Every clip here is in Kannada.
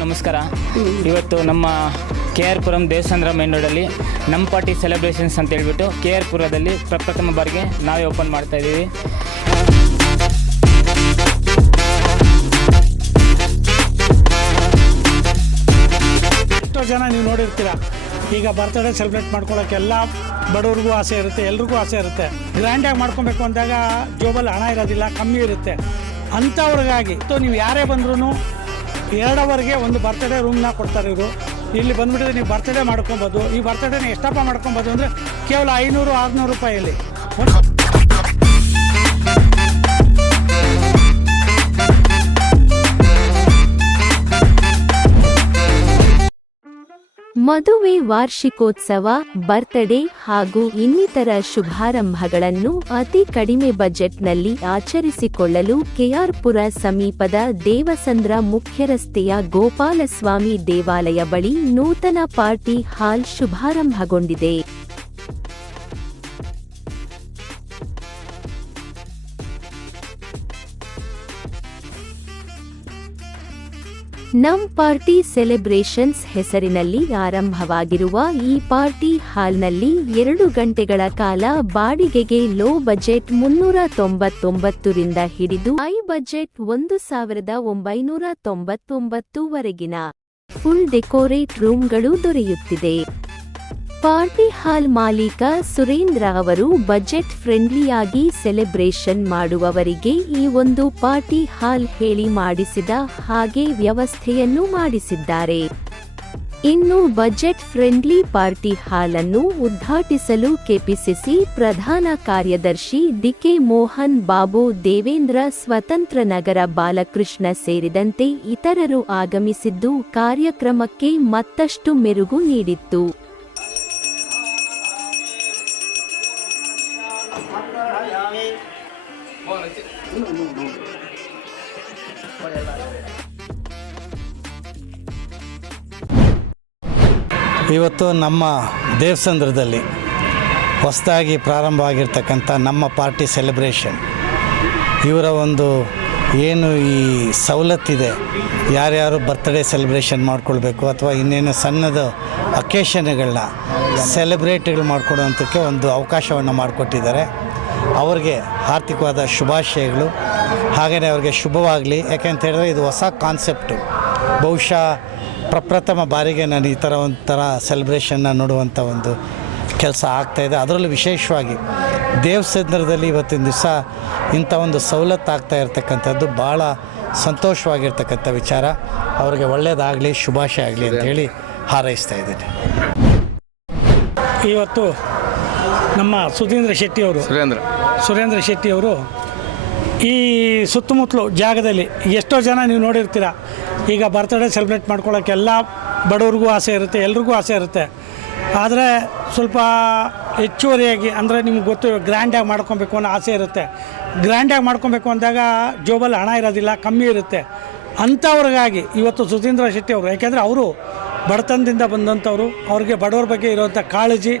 ನಮಸ್ಕಾರ. ಇವತ್ತು ನಮ್ಮ K R Puram Devasandra main ರೋಡಲ್ಲಿ ನಮ್ಮ ಪಾರ್ಟಿ ಸೆಲೆಬ್ರೇಷನ್ಸ್ ಅಂತ ಹೇಳ್ಬಿಟ್ಟು ಕೆ ಆರ್ ಪುರದಲ್ಲಿ ಪ್ರಪ್ರಥಮ ಬಾರಿಗೆ ನಾವೇ ಓಪನ್ ಮಾಡ್ತಾ ಇದ್ದೀವಿ. ಎಷ್ಟೋ ಜನ ನೀವು ನೋಡಿರ್ತೀರ? ಈಗ ಬರ್ತ್ಡೇ ಸೆಲೆಬ್ರೇಟ್ ಮಾಡ್ಕೊಳ್ಳೋಕೆ ಎಲ್ಲ ಬಡವ್ರಿಗೂ ಆಸೆ ಇರುತ್ತೆ, ಎಲ್ರಿಗೂ ಆಸೆ ಇರುತ್ತೆ. ಗ್ರ್ಯಾಂಡಾಗಿ ಮಾಡ್ಕೊಬೇಕು ಅಂದಾಗ ಜೋಬಲ್ಲಿ ಹಣ ಇರೋದಿಲ್ಲ, ಕಮ್ಮಿ ಇರುತ್ತೆ. ಅಂಥವ್ರಿಗಾಗಿ ನೀವು ಯಾರೇ ಬಂದ್ರೂ ಎರಡವರೆಗೆ ಒಂದು ಬರ್ತ್ಡೇ ರೂಮ್ನ ಕೊಡ್ತಾರೆ ಇವರು. ಇಲ್ಲಿ ಬಂದ್ಬಿಟ್ಟಿದ್ರೆ ನೀವು ಬರ್ತ್ಡೇ ಮಾಡ್ಕೊಬೋದು. ಈ ಬರ್ತ್ಡೇನ ಎಷ್ಟಪ್ಪ ಮಾಡ್ಕೊಬೋದು ಅಂದರೆ ಕೇವಲ ಐನೂರು, ಆರುನೂರು ರೂಪಾಯಲ್ಲಿ ಮದುವೆ ವಾರ್ಷಿಕೋತ್ಸವ ಬರ್ತ್ಡೇ ಹಾಗೂ ಇನ್ನಿತರ ಶುಭಾರಂಭಗಳನ್ನು ಅತಿ ಕಡಿಮೆ ಬಜೆಟ್ನಲ್ಲಿ ಆಚರಿಸಿಕೊಳ್ಳಲು ಕೆಆರ್ಪುರ ಸಮೀಪದ ದೇವಸಂದ್ರ ಮುಖ್ಯರಸ್ತೆಯ ಗೋಪಾಲಸ್ವಾಮಿ ದೇವಾಲಯ ಬಳಿ ನೂತನ ಪಾರ್ಟಿ ಹಾಲ್ ಶುಭಾರಂಭಗೊಂಡಿದೆ. ನಮ್ ಪಾರ್ಟಿ ಸೆಲೆಬ್ರೇಷನ್ಸ್ ಹೆಸರಿನಲ್ಲಿ ಆರಂಭವಾಗಿರುವ ಈ ಪಾರ್ಟಿ ಹಾಲ್ನಲ್ಲಿ ಎರಡು ಗಂಟೆಗಳ ಕಾಲ ಬಾಡಿಗೆಗೆ ಲೋ ಬಜೆಟ್ ಮುನ್ನೂರ ತೊಂಬತ್ತೊಂಬತ್ತರಿಂದ ಹಿಡಿದು ಹೈ ಬಜೆಟ್ ಒಂದು ಸಾವಿರದ ಒಂಬೈನೂರ ತೊಂಬತ್ತೊಂಬತ್ತುವರೆಗಿನ ಫುಲ್ ಡೆಕೋರೇಟ್ ರೂಮ್ಗಳು ದೊರೆಯುತ್ತಿದೆ. ಪಾರ್ಟಿ ಹಾಲ್ ಮಾಲೀಕ ಸುರೇಂದ್ರ ಅವರು ಬಜೆಟ್ ಫ್ರೆಂಡ್ಲಿಯಾಗಿ ಸೆಲೆಬ್ರೇಷನ್ ಮಾಡುವವರಿಗೆ ಈ ಒಂದು ಪಾರ್ಟಿ ಹಾಲ್ ಹೇಳಿ ಮಾಡಿಸಿದ ಹಾಗೆ ವ್ಯವಸ್ಥೆಯನ್ನು ಮಾಡಿಸಿದ್ದಾರೆ. ಇನ್ನು ಬಜೆಟ್ ಫ್ರೆಂಡ್ಲಿ ಪಾರ್ಟಿ ಹಾಲ್ ಅನ್ನು ಉದ್ಘಾಟಿಸಲು ಕೆಪಿಸಿಸಿ ಪ್ರಧಾನ ಕಾರ್ಯದರ್ಶಿ ಡಿಕೆ ಮೋಹನ್ ಬಾಬು, ದೇವೇಂದ್ರ ಸ್ವತಂತ್ರ ನಗರ ಬಾಲಕೃಷ್ಣ ಸೇರಿದಂತೆ ಇತರರು ಆಗಮಿಸಿದ್ದು ಕಾರ್ಯಕ್ರಮಕ್ಕೆ ಮತ್ತಷ್ಟು ಮೆರುಗು ನೀಡಿತ್ತು. ಇವತ್ತು ನಮ್ಮ ದೇವಸಂದ್ರದಲ್ಲಿ ಹೊಸದಾಗಿ ಪ್ರಾರಂಭ ಆಗಿರ್ತಕ್ಕಂಥ ನಮ್ಮ ಪಾರ್ಟಿ ಸೆಲೆಬ್ರೇಷನ್ ಇವರ ಒಂದು ಏನು ಈ ಸವಲತ್ತಿದೆ, ಯಾರ್ಯಾರು ಬರ್ತ್ಡೇ ಸೆಲೆಬ್ರೇಷನ್ ಮಾಡ್ಕೊಳ್ಬೇಕು ಅಥವಾ ಇನ್ನೇನು ಸಣ್ಣದು ಅಕೇಶನ್ಗಳನ್ನ ಸೆಲೆಬ್ರೇಟ್ಗಳು ಮಾಡ್ಕೊಡೋಂಥಕ್ಕೆ ಒಂದು ಅವಕಾಶವನ್ನು ಮಾಡಿಕೊಟ್ಟಿದ್ದಾರೆ. ಅವ್ರಿಗೆ ಆರ್ಥಿಕವಾದ ಶುಭಾಶಯಗಳು. ಹಾಗೆಯೇ ಅವ್ರಿಗೆ ಶುಭವಾಗಲಿ. ಯಾಕೆಂತ ಹೇಳಿದ್ರೆ ಇದು ಹೊಸ ಕಾನ್ಸೆಪ್ಟು ಬಹುಶಃ ಪ್ರಪ್ರಥಮ ಬಾರಿಗೆ ನಾನು ಈ ಥರ ಒಂಥರ ಸೆಲೆಬ್ರೇಷನ್ನ ನೋಡುವಂಥ ಒಂದು ಕೆಲಸ ಆಗ್ತಾಯಿದೆ ಅದರಲ್ಲೂ ವಿಶೇಷವಾಗಿ ದೇವಸಂದ್ರದಲ್ಲಿ ಇವತ್ತಿನ ದಿವಸ ಇಂಥ ಒಂದು ಸವಲತ್ತು ಆಗ್ತಾ ಇರತಕ್ಕಂಥದ್ದು ಭಾಳ ಸಂತೋಷವಾಗಿರ್ತಕ್ಕಂಥ ವಿಚಾರ. ಅವರಿಗೆ ಒಳ್ಳೆಯದಾಗಲಿ ಶುಭಾಶಯ ಆಗಲಿ ಅಂತ ಹೇಳಿ ಹಾರೈಸ್ತಾ ಇದ್ದೀನಿ. ಇವತ್ತು ನಮ್ಮ ಸುಧೀಂದ್ರ ಶೆಟ್ಟಿಯವರು ಸುರೇಂದ್ರ. ಸುರೇಂದ್ರ ಶೆಟ್ಟಿಯವರು ಈ ಸುತ್ತಮುತ್ತಲು ಜಾಗದಲ್ಲಿ ಎಷ್ಟೋ ಜನ ನೀವು ನೋಡಿರ್ತೀರ. ಈಗ ಬರ್ತ್ಡೇ ಸೆಲೆಬ್ರೇಟ್ ಮಾಡ್ಕೊಳ್ಳೋಕೆ ಎಲ್ಲ ಬಡವ್ರಿಗೂ ಆಸೆ ಇರುತ್ತೆ ಎಲ್ರಿಗೂ ಆಸೆ ಇರುತ್ತೆ. ಆದರೆ ಸ್ವಲ್ಪ ಹೆಚ್ಚುವರಿಯಾಗಿ ಅಂದರೆ ನಿಮ್ಗೆ ಗೊತ್ತು ಗ್ರ್ಯಾಂಡಾಗಿ ಮಾಡ್ಕೊಬೇಕು ಅನ್ನೋ ಆಸೆ ಇರುತ್ತೆ. ಗ್ರ್ಯಾಂಡಾಗಿ ಮಾಡ್ಕೊಬೇಕು ಅಂದಾಗ ಜೋಬಲ್ಲಿ ಹಣ ಇರೋದಿಲ್ಲ ಕಮ್ಮಿ ಇರುತ್ತೆ. ಅಂಥವ್ರಿಗಾಗಿ ಇವತ್ತು ಸುಧೀಂದ್ರ ಶೆಟ್ಟಿ ಅವರು, ಯಾಕೆಂದರೆ ಅವರು ಬಡತನದಿಂದ ಬಂದಂಥವ್ರು, ಅವ್ರಿಗೆ ಬಡವ್ರ ಬಗ್ಗೆ ಇರುವಂಥ ಕಾಳಜಿ,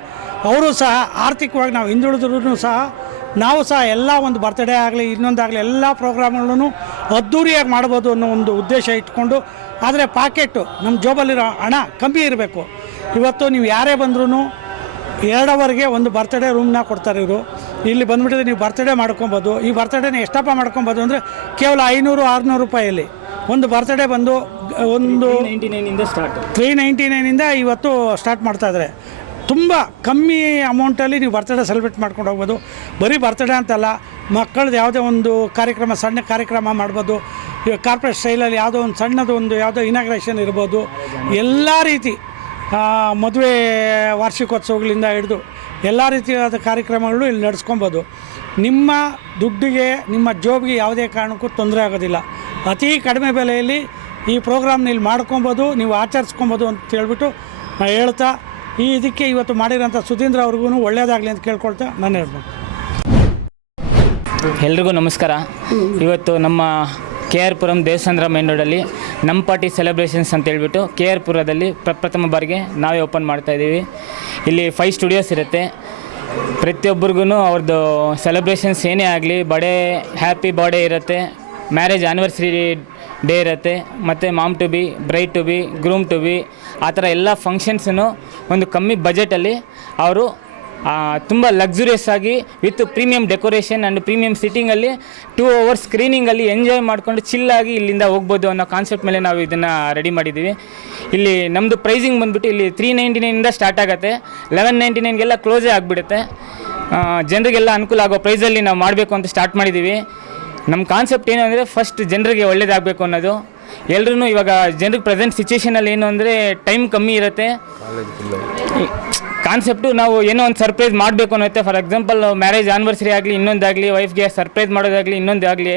ಅವರು ಸಹ ಆರ್ಥಿಕವಾಗಿ ನಾವು ಹಿಂದುಳಿದ್ರೂ ಸಹ, ನಾವು ಸಹ ಎಲ್ಲ ಒಂದು ಬರ್ತ್ಡೇ ಆಗಲಿ ಇನ್ನೊಂದಾಗಲಿ ಎಲ್ಲ ಪ್ರೋಗ್ರಾಮ್ಗಳನ್ನು ಅದ್ಧೂರಿಯಾಗಿ ಮಾಡ್ಬೋದು ಅನ್ನೋ ಒಂದು ಉದ್ದೇಶ ಇಟ್ಕೊಂಡು, ಆದರೆ ಪಾಕೆಟ್ಟು ನಮ್ಮ ಜೋಬಲ್ಲಿರೋ ಹಣ ಕಮ್ಮಿ ಇರಬೇಕು. ಇವತ್ತು ನೀವು ಯಾರೇ ಬಂದ್ರೂ ಎರಡವರೆಗೆ ಒಂದು ಬರ್ತ್ಡೇ ರೂಮ್ನ ಕೊಡ್ತಾರೆ ಇವರು. ಇಲ್ಲಿ ಬಂದುಬಿಟ್ಟಿದ್ರೆ ನೀವು ಬರ್ತ್ಡೇ ಮಾಡ್ಕೊಬೋದು. ಈ ಬರ್ತ್ಡೇನ ಎಷ್ಟಪ್ಪ ಮಾಡ್ಕೊಬೋದು ಅಂದರೆ ಕೇವಲ ಐನೂರು, ಆರುನೂರು ರೂಪಾಯಲ್ಲಿ ಒಂದು ಬರ್ತ್ಡೇ ಬಂದು ಒಂದು ನೈಂಟಿ ನೈನಿಂದ ಸ್ಟಾರ್ಟ್ ತ್ರೀ ನೈಂಟಿ ನೈನಿಂದ ಇವತ್ತು ಸ್ಟಾರ್ಟ್ ಮಾಡ್ತಾ ಇದ್ದಾರೆ ತುಂಬ ಕಮ್ಮಿ ಅಮೌಂಟಲ್ಲಿ ನೀವು ಬರ್ತ್ಡೇ ಸೆಲೆಬ್ರೇಟ್ ಮಾಡ್ಕೊಂಡು ಹೋಗ್ಬೋದು. ಬರೀ ಬರ್ತ್ಡೇ ಅಂತಲ್ಲ ಮಕ್ಕಳದ್ದು ಯಾವುದೇ ಒಂದು ಕಾರ್ಯಕ್ರಮ ಸಣ್ಣ ಕಾರ್ಯಕ್ರಮ ಮಾಡ್ಬೋದು. ಇವಾಗ ಕಾರ್ಪೊರೇಟ್ ಸ್ಟೈಲಲ್ಲಿ ಯಾವುದೋ ಒಂದು ಸಣ್ಣದು ಒಂದು ಯಾವುದೋ ಇನಾಗ್ರೇಷನ್ ಇರ್ಬೋದು. ಎಲ್ಲ ರೀತಿ ಮದುವೆ ವಾರ್ಷಿಕೋತ್ಸವಗಳಿಂದ ಹಿಡಿದು ಎಲ್ಲ ರೀತಿಯಾದ ಕಾರ್ಯಕ್ರಮಗಳು ಇಲ್ಲಿ ನಡೆಸ್ಕೊಬೋದು. ನಿಮ್ಮ ದುಡ್ಡಿಗೆ, ನಿಮ್ಮ ಜೋಬ್ಗೆ ಯಾವುದೇ ಕಾರಣಕ್ಕೂ ತೊಂದರೆ ಆಗೋದಿಲ್ಲ. ಅತಿ ಕಡಿಮೆ ಬೆಲೆಯಲ್ಲಿ ಈ ಪ್ರೋಗ್ರಾಮ್ನ ಇಲ್ಲಿ ಮಾಡ್ಕೊಬೋದು, ನೀವು ಆಚರಿಸ್ಕೊಬೋದು ಅಂತ ಹೇಳ್ಬಿಟ್ಟು ಹೇಳ್ತಾ, ಈ ಇದಕ್ಕೆ ಇವತ್ತು ಮಾಡಿರೋಂಥ ಸುಧೀಂದ್ರ ಅವ್ರಿಗೂ ಒಳ್ಳೆಯದಾಗಲಿ ಅಂತ ಕೇಳ್ಕೊಳ್ತಾ ನಾನು ಹೇಳ್ಬೋದು ಎಲ್ರಿಗೂ ನಮಸ್ಕಾರ. ಇವತ್ತು ನಮ್ಮ K R Puram Devasandra main ರೋಡಲ್ಲಿ ನಮ್ಮ ಪಾರ್ಟಿ ಸೆಲೆಬ್ರೇಷನ್ಸ್ ಅಂತ ಹೇಳ್ಬಿಟ್ಟು ಕೆ ಆರ್ ಪುರದಲ್ಲಿ ಪ್ರಪ್ರಥಮ ಬಾರಿಗೆ ನಾವೇ ಓಪನ್ ಮಾಡ್ತಾ ಇದ್ದೀವಿ. ಇಲ್ಲಿ ಫೈವ್ ಸ್ಟುಡಿಯೋಸ್ ಇರುತ್ತೆ. ಪ್ರತಿಯೊಬ್ಬರಿಗೂ ಅವ್ರದ್ದು ಸೆಲೆಬ್ರೇಷನ್ಸ್ ಏನೇ ಆಗಲಿ ಬಡೇ ಹ್ಯಾಪಿ ಬರ್ಡೇ ಇರುತ್ತೆ. ಮ್ಯಾರೇಜ್ ಆ್ಯನಿವರ್ಸರಿ ಡೇ ಇರುತ್ತೆ. ಮತ್ತು mom to be bride to be groom to be ಆ ಥರ ಎಲ್ಲ ಫಂಕ್ಷನ್ಸನ್ನು ಒಂದು ಕಮ್ಮಿ ಬಜೆಟಲ್ಲಿ ಅವರು ತುಂಬ ಲಕ್ಸುರಿಯಸ್ ಆಗಿ with premium decoration and premium ಸಿಟ್ಟಿಂಗಲ್ಲಿ two hours ಸ್ಕ್ರೀನಿಂಗಲ್ಲಿ ಎಂಜಾಯ್ ಮಾಡಿಕೊಂಡು ಚಿಲ್ಲಾಗಿ ಇಲ್ಲಿಂದ ಹೋಗ್ಬೋದು ಅನ್ನೋ ಕಾನ್ಸೆಪ್ಟ್ ಮೇಲೆ ನಾವು ಇದನ್ನು ರೆಡಿ ಮಾಡಿದ್ದೀವಿ. ಇಲ್ಲಿ ನಮ್ಮದು ಪ್ರೈಸಿಂಗ್ ಬಂದುಬಿಟ್ಟು ಇಲ್ಲಿ ತ್ರೀ ನೈಂಟಿ ನೈನಿಂದ ಸ್ಟಾರ್ಟ್ ಆಗುತ್ತೆ. ಲೆವೆನ್ ನೈಂಟಿ ನೈನ್ಗೆಲ್ಲ ಕ್ಲೋಸೇ ಆಗಿಬಿಡುತ್ತೆ. ಜನರಿಗೆಲ್ಲ ಅನುಕೂಲ ಆಗೋ ಪ್ರೈಸಲ್ಲಿ ನಾವು ಮಾಡಬೇಕು ಅಂತ ಸ್ಟಾರ್ಟ್ ಮಾಡಿದ್ದೀವಿ. ನಮ್ಮ ಕಾನ್ಸೆಪ್ಟ್ ಏನು ಅಂದರೆ ಫಸ್ಟ್ ಜನರಿಗೆ ಒಳ್ಳೇದಾಗಬೇಕು ಅನ್ನೋದು. ಎಲ್ಲರೂ ಇವಾಗ ಜನರಿಗೆ ಪ್ರೆಸೆಂಟ್ ಸಿಚುವೇಷನಲ್ಲಿ ಏನು ಅಂದರೆ ಟೈಮ್ ಕಮ್ಮಿ ಇರುತ್ತೆ. ಕಾನ್ಸೆಪ್ಟು ನಾವು ಏನೋ ಒಂದು ಸರ್ಪ್ರೈಸ್ ಮಾಡಬೇಕು ಅನ್ನುತ್ತೆ. ಫಾರ್ ಎಕ್ಸಾಂಪಲ್ ಮ್ಯಾರೇಜ್ ಆನಿವರ್ಸರಿ ಆಗಲಿ, ಇನ್ನೊಂದಾಗಲಿ, ವೈಫ್ಗೆ ಸರ್ಪ್ರೈಸ್ ಮಾಡೋದಾಗಲಿ, ಇನ್ನೊಂದಾಗಲಿ,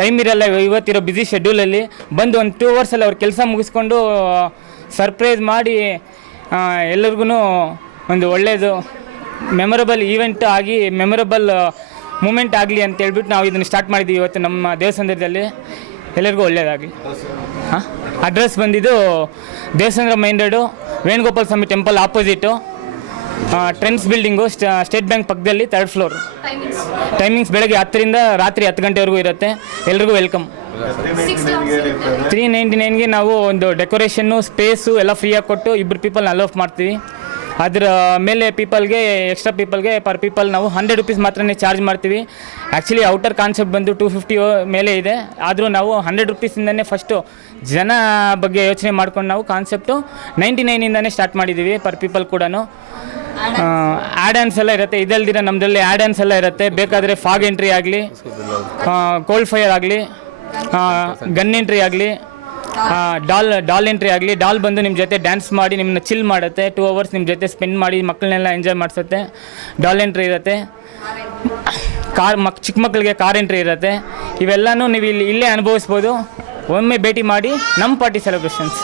ಟೈಮ್ ಇರಲ್ಲ, ಇವತ್ತಿರೋ ಬ್ಯುಸಿ ಶೆಡ್ಯೂಲಲ್ಲಿ ಬಂದು ಒಂದು ಟೂ ಅವರ್ಸಲ್ಲಿ ಅವ್ರ ಕೆಲಸ ಮುಗಿಸ್ಕೊಂಡು, ಸರ್ಪ್ರೈಸ್ ಮಾಡಿ ಎಲ್ಲರಿಗೂ ಒಂದು ಒಳ್ಳೆಯದು ಮೆಮೊರಬಲ್ ಈವೆಂಟ್ ಆಗಿ, ಮೆಮೊರಬಲ್ ಮೂಮೆಂಟ್ ಆಗಲಿ ಅಂತ ಹೇಳ್ಬಿಟ್ಟು ನಾವು ಇದನ್ನು ಸ್ಟಾರ್ಟ್ ಮಾಡಿದ್ದೀವಿ ಇವತ್ತು ನಮ್ಮ ದೇವಸ್ಥಾನದಲ್ಲಿ. ಎಲ್ಲರಿಗೂ ಒಳ್ಳೆಯದಾಗಲಿ ಹಾಂ? ಅಡ್ರೆಸ್ ಬಂದಿದ್ದು Devasandra main road, Venugopala Swamy temple opposite. Trends building State Bank ಪಕ್ಕದಲ್ಲಿ ತರ್ಡ್ ಫ್ಲೋರ್ ಟೈಮಿಂಗ್ಸ್ ಬೆಳಗ್ಗೆ ಹತ್ತರಿಂದ ರಾತ್ರಿ ಹತ್ತು ಗಂಟೆವರೆಗೂ ಇರುತ್ತೆ. ಎಲ್ರಿಗೂ ವೆಲ್ಕಮ್ ತ್ರೀ ನೈಂಟಿ ನೈನ್ಗೆ ನಾವು ಒಂದು ಡೆಕೋರೇಷನ್ನು ಸ್ಪೇಸು ಎಲ್ಲ ಫ್ರೀಯಾಗಿ ಕೊಟ್ಟು ಇಬ್ಬರು ಪೀಪಲ್ನ ಅಲೋಫ್ ಮಾಡ್ತೀವಿ. ಅದರ ಮೇಲೆ ಪೀಪಲ್ಗೆ ಎಕ್ಸ್ಟ್ರಾ ಪೀಪಲ್ಗೆ ಪರ್ ಪೀಪಲ್ ನಾವು ಹಂಡ್ರೆಡ್ ರುಪೀಸ್ ಮಾತ್ರನೇ ಚಾರ್ಜ್ ಮಾಡ್ತೀವಿ. ಆ್ಯಕ್ಚುಲಿ ಔಟರ್ ಕಾನ್ಸೆಪ್ಟ್ ಬಂದು ಟೂ ಫಿಫ್ಟಿ ಮೇಲೆ ಇದೆ. ಆದರೂ ನಾವು ಹಂಡ್ರೆಡ್ ರುಪೀಸಿಂದನೇ ಫಸ್ಟು ಜನ ಬಗ್ಗೆ ಯೋಚನೆ ಮಾಡ್ಕೊಂಡು ನಾವು ಕಾನ್ಸೆಪ್ಟು ನೈಂಟಿ ನೈನಿಂದನೇ ಸ್ಟಾರ್ಟ್ ಮಾಡಿದ್ದೀವಿ ಪರ್ ಪೀಪಲ್ ಕೂಡ ಆ್ಯಡ್ ಆನ್ಸ್ ಎಲ್ಲ ಇರುತ್ತೆ. ಇದಲ್ದಿರ ನಮ್ಮದಲ್ಲಿ ಆ್ಯಡ್ ಆನ್ಸ್ ಎಲ್ಲ ಇರುತ್ತೆ. ಬೇಕಾದರೆ ಫಾಗ್ ಎಂಟ್ರಿ ಆಗಲಿ ಕೋಲ್ಡ್ ಫೈರ್ ಆಗಲಿ ಗನ್ ಎಂಟ್ರಿ ಆಗಲಿ ಡಾಲ್ ಡಾಲ್ ಎಂಟ್ರಿ ಆಗಲಿ. ಡಾಲ್ ಬಂದು ನಿಮ್ಮ ಜೊತೆ ಡ್ಯಾನ್ಸ್ ಮಾಡಿ ನಿಮ್ಮನ್ನ ಚಿಲ್ ಮಾಡುತ್ತೆ. ಟೂ ಅವರ್ಸ್ ನಿಮ್ಮ ಜೊತೆ ಸ್ಪೆಂಡ್ ಮಾಡಿ ಮಕ್ಕಳನ್ನೆಲ್ಲ ಎಂಜಾಯ್ ಮಾಡಿಸುತ್ತೆ. ಡಾಲ್ ಎಂಟ್ರಿ ಇರುತ್ತೆ. ಕಾರ್ ಮಕ್ ಚಿಕ್ಕ ಮಕ್ಕಳಿಗೆ ಕಾರ್ ಎಂಟ್ರಿ ಇರುತ್ತೆ. ಇವೆಲ್ಲನೂ ನೀವು ಇಲ್ಲಿ, ಇಲ್ಲೇ ಅನುಭವಿಸ್ಬೋದು. ಒಮ್ಮೆ ಭೇಟಿ ಮಾಡಿ ನಮ್ಮ ಪಾರ್ಟಿ ಸೆಲೆಬ್ರೇಷನ್ಸ್